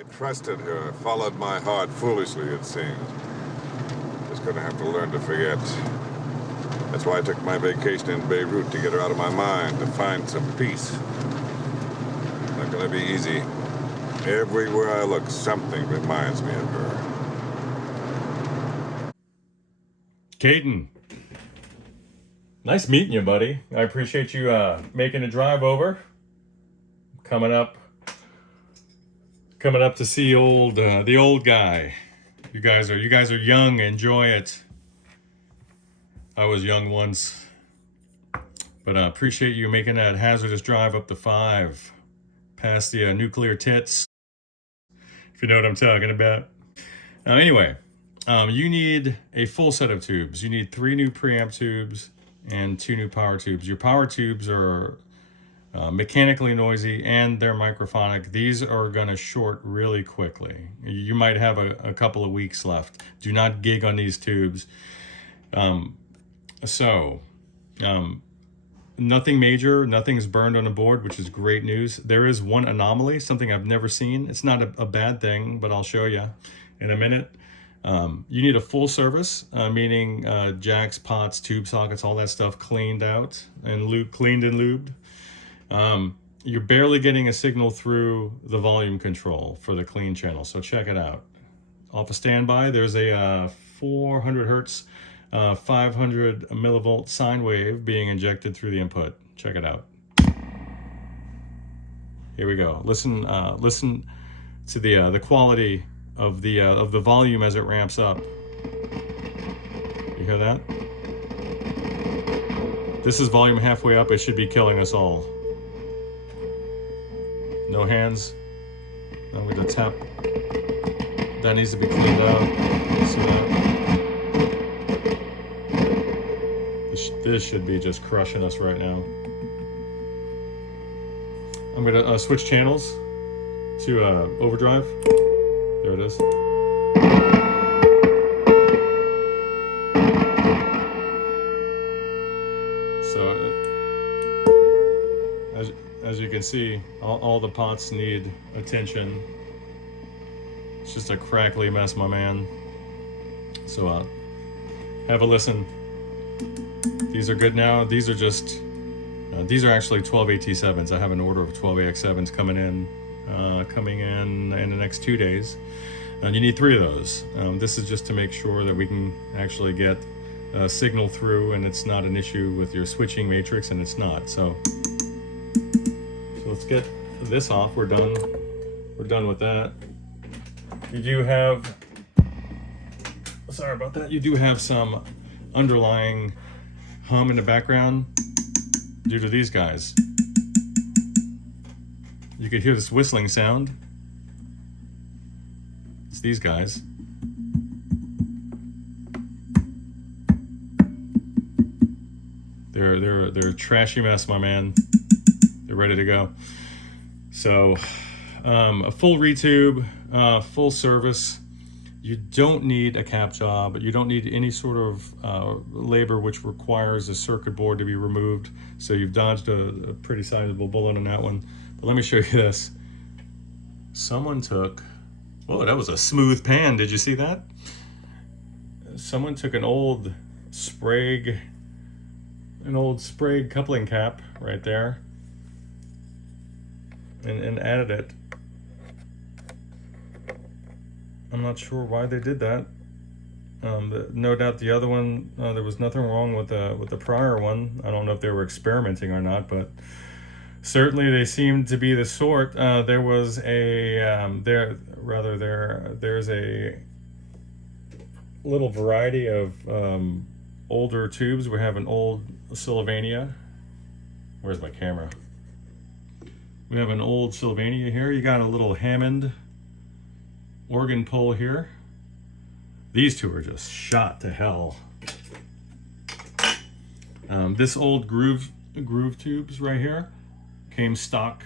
I trusted her, followed my heart foolishly, it seems. Just gonna have to learn to forget. That's why I took my vacation in Beirut, to get her out of my mind, to find some peace. Not gonna be easy. Everywhere I look, something reminds me of her. Caden, nice meeting you, buddy. I appreciate you making a drive over. Coming up to see the old guy. You guys are young. Enjoy it. I was young once, but I appreciate you making that hazardous drive up the 5, past the nuclear tits. If you know what I'm talking about. Anyway, you need a full set of tubes. You need 3 new preamp tubes and 2 new power tubes. Your power tubes are mechanically noisy and they're microphonic. These are gonna short really quickly. You might have a couple of weeks left. Do not gig on these tubes. Nothing major, nothing's burned on the board, which is great news. There is one anomaly, something I've never seen. It's not a bad thing, but I'll show you in a minute. You need a full service, meaning jacks, pots, tube sockets, all that stuff cleaned out and cleaned and lubed. You're barely getting a signal through the volume control for the clean channel, so check it out. Off a standby, there's a 400 hertz, 500 millivolt sine wave being injected through the input. Check it out. Here we go. Listen to the quality of the volume as it ramps up. You hear that? This is volume halfway up. It should be killing us all. No hands. I'm going to tap. That needs to be cleaned out. See that? This should be just crushing us right now. I'm going to switch channels to overdrive. There it is. So, as you can see, all the pots need attention. It's just a crackly mess, my man. So, have a listen. These are good now. These are just, these are actually 12 AT7s. I have an order of 12 AX7s coming in the next 2 days. And you need 3 of those. This is just to make sure that we can actually get a signal through and it's not an issue with your switching matrix, and it's not. So let's get this off. We're done with that. You do have, sorry about that, you do have some underlying hum in the background due to these guys. You could hear this whistling sound. It's these guys. They're a trashy mess, my man. They're ready to go. So, a full retube, full service. You don't need a cap job. You don't need any sort of labor which requires a circuit board to be removed. So you've dodged a pretty sizable bullet on that one. But let me show you this. Someone took, oh, that was a smooth pan. Did you see that? Someone took an old Sprague coupling cap right there and added it. I'm not sure why they did that. No doubt the other one, there was nothing wrong with the prior one. I don't know if they were experimenting or not, but certainly they seemed to be the sort. There was there's a little variety of older tubes. We have an old Sylvania. Where's my camera? We have an old Sylvania here. You got a little Hammond organ pull here. These two are just shot to hell. This old groove tubes right here came stock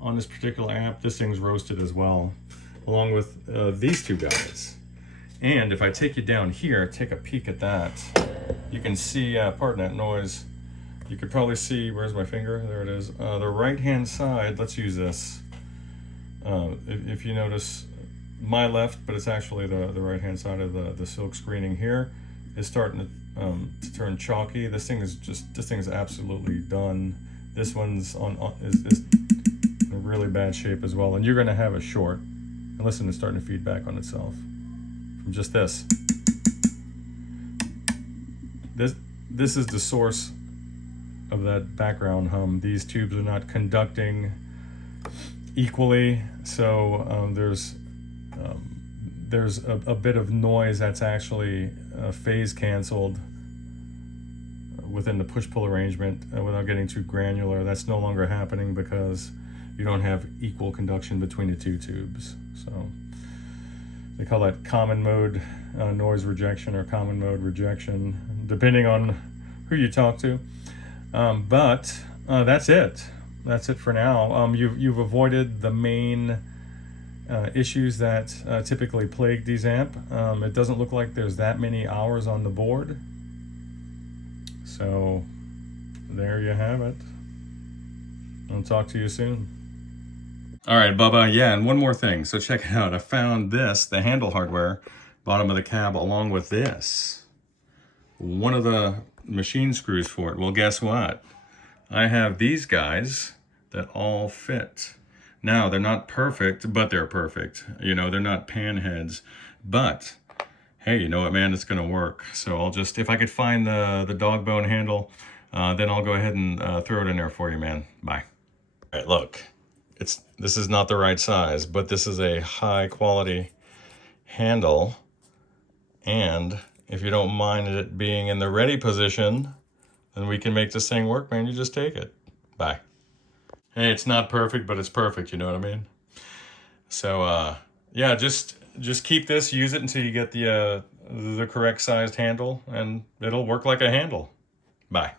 on this particular amp. This thing's roasted as well, along with these two guys. And if I take you down here, take a peek at that, you can see, pardon that noise, you could probably see, where's my finger? There it is. The right hand side, let's use this. If you notice, my left, but it's actually the right hand side of the silk screening here, is starting to turn chalky. This thing is absolutely done. This one's is in really bad shape as well, and you're going to have a short. And listen, it's starting to feed back on itself from just this. This is the source of that background hum. These tubes are not conducting equally, so there's a bit of noise that's actually phase canceled within the push-pull arrangement without getting too granular. That's no longer happening because you don't have equal conduction between the two tubes. So they call that common mode noise rejection or common mode rejection, depending on who you talk to. But that's it. That's it for now. You've avoided the main issues that typically plague these amp. It doesn't look like there's that many hours on the board. So there you have it. I'll talk to you soon. All right, Bubba. Yeah, and one more thing. So check it out. I found this, the handle hardware, bottom of the cab, along with this. One of the machine screws for it. Well, guess what? I have these guys that all fit. Now, they're not perfect, but they're perfect. You know, they're not pan heads. But, hey, you know what, man? It's going to work. So I'll just, if I could find the dog bone handle, then I'll go ahead and throw it in there for you, man. Bye. All right, look. This is not the right size, but this is a high quality handle. And if you don't mind it being in the ready position, then we can make this thing work, man. You just take it. Bye. Hey, it's not perfect, but it's perfect. You know what I mean? So, yeah, just keep this. Use it until you get the correct sized handle, and it'll work like a handle. Bye.